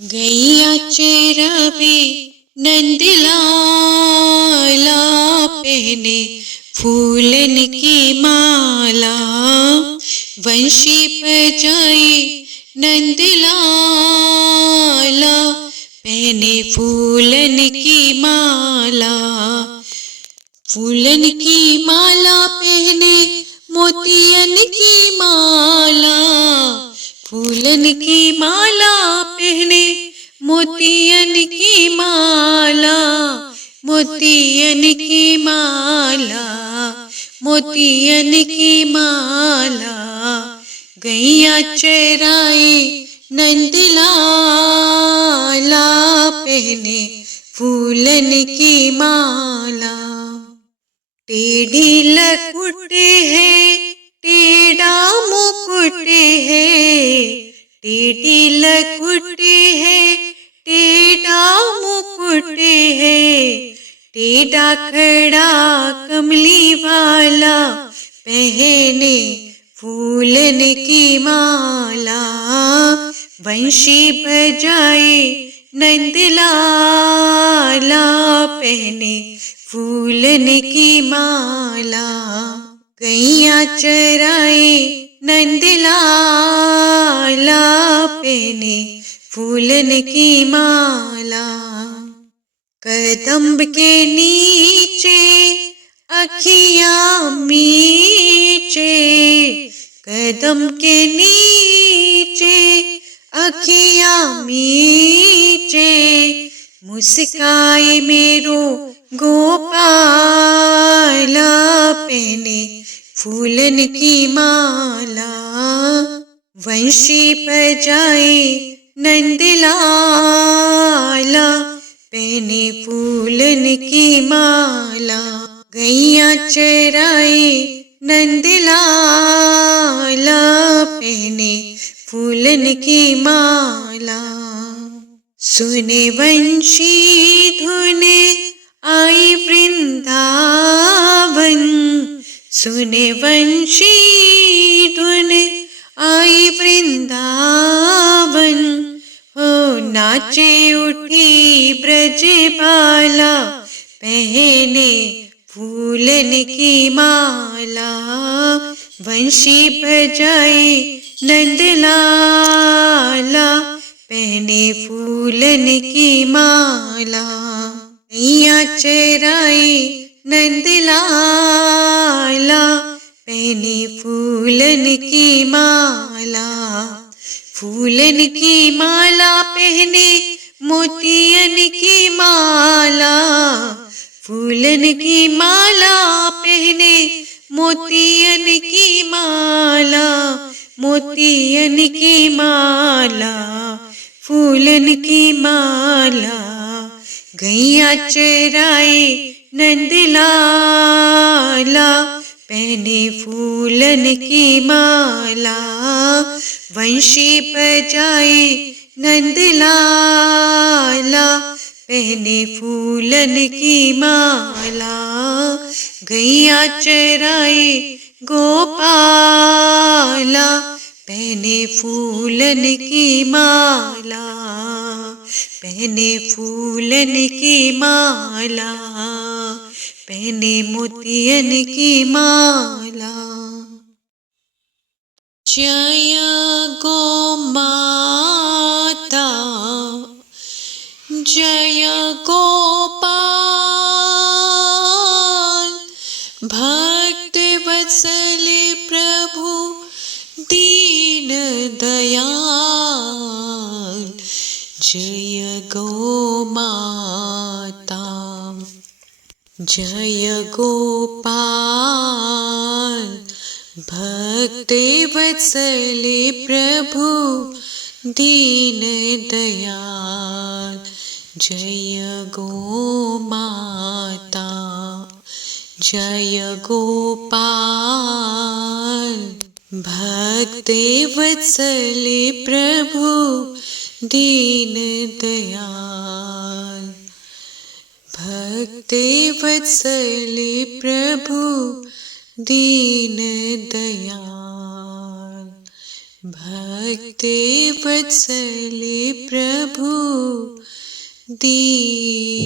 गैया चरावे नंदलाला, पहने फूलन की माला। वंशी बजाए नंदलाला, पहने फूलन की माला। फूलन की माला पहने मोतियन की माला। फूलन की माला पहने मोतियन की माला। मोतियन की माला, मोतियन की माला। गैया चराए नंदलाला, पहने फूलन की माला। टेढ़ी लकुट है टेढ़ा मुकुट है। टेढ़ी लकुट है टेढ़ा मुकुट है। टेढ़ा खड़ा कमली वाला, पहने फूलन की माला। वंशी बजाए नंदलाला, पहने फूलन की माला। गैया चराए नंदलाला, पहने फूलन की माला। कदम्ब के नीचे अखियाँ मीचे। कदम्ब के नीचे अखियाँ मीचे। मुस्काए मेरो गोपाला, पहने फूलन की माला। वंशी बजाए नंदलाला, पहने फूलन की माला। गैया चराए नंदलाला, पहने फूलन की माला। सुने वंशी धुन आई वृंदावन। सुने वंशी धुन आई वृंदावन। हो नाचे उठी ब्रज बाला, पहने फूलन की माला। वंशी बजाए नंदलाला, पहने फूलन की माला। गैया चराए नंदलाला, पहने फूलन की माला। फूलन की माला पहने मोतियन की माला। फूलन की माला पहने मोतियन की माला। मोतियन की माला, फूलन की माला। गैया चराए नंदलाला, पहने फूलन की माला। वंशी बजाए नंदलाला, पहने फूलन की माला। गैया चराए गोपाला, पहने फूलन की माला। पहने फूलन की माला, पहने मोतियन की माला। जय गो माता, जय गोपाल। भक्त वत्सल प्रभु दीन दयाल। जय गो माता, जय गोपाल। भक्त वत्सल प्रभु दीन दयाल। जय गो माता, जय गोपाल। भक्त वत्सल प्रभु दीन दयाल। भक्त वत्सल प्रभु दीन दयाल। भक्ति वत्सले प्रभु दीन।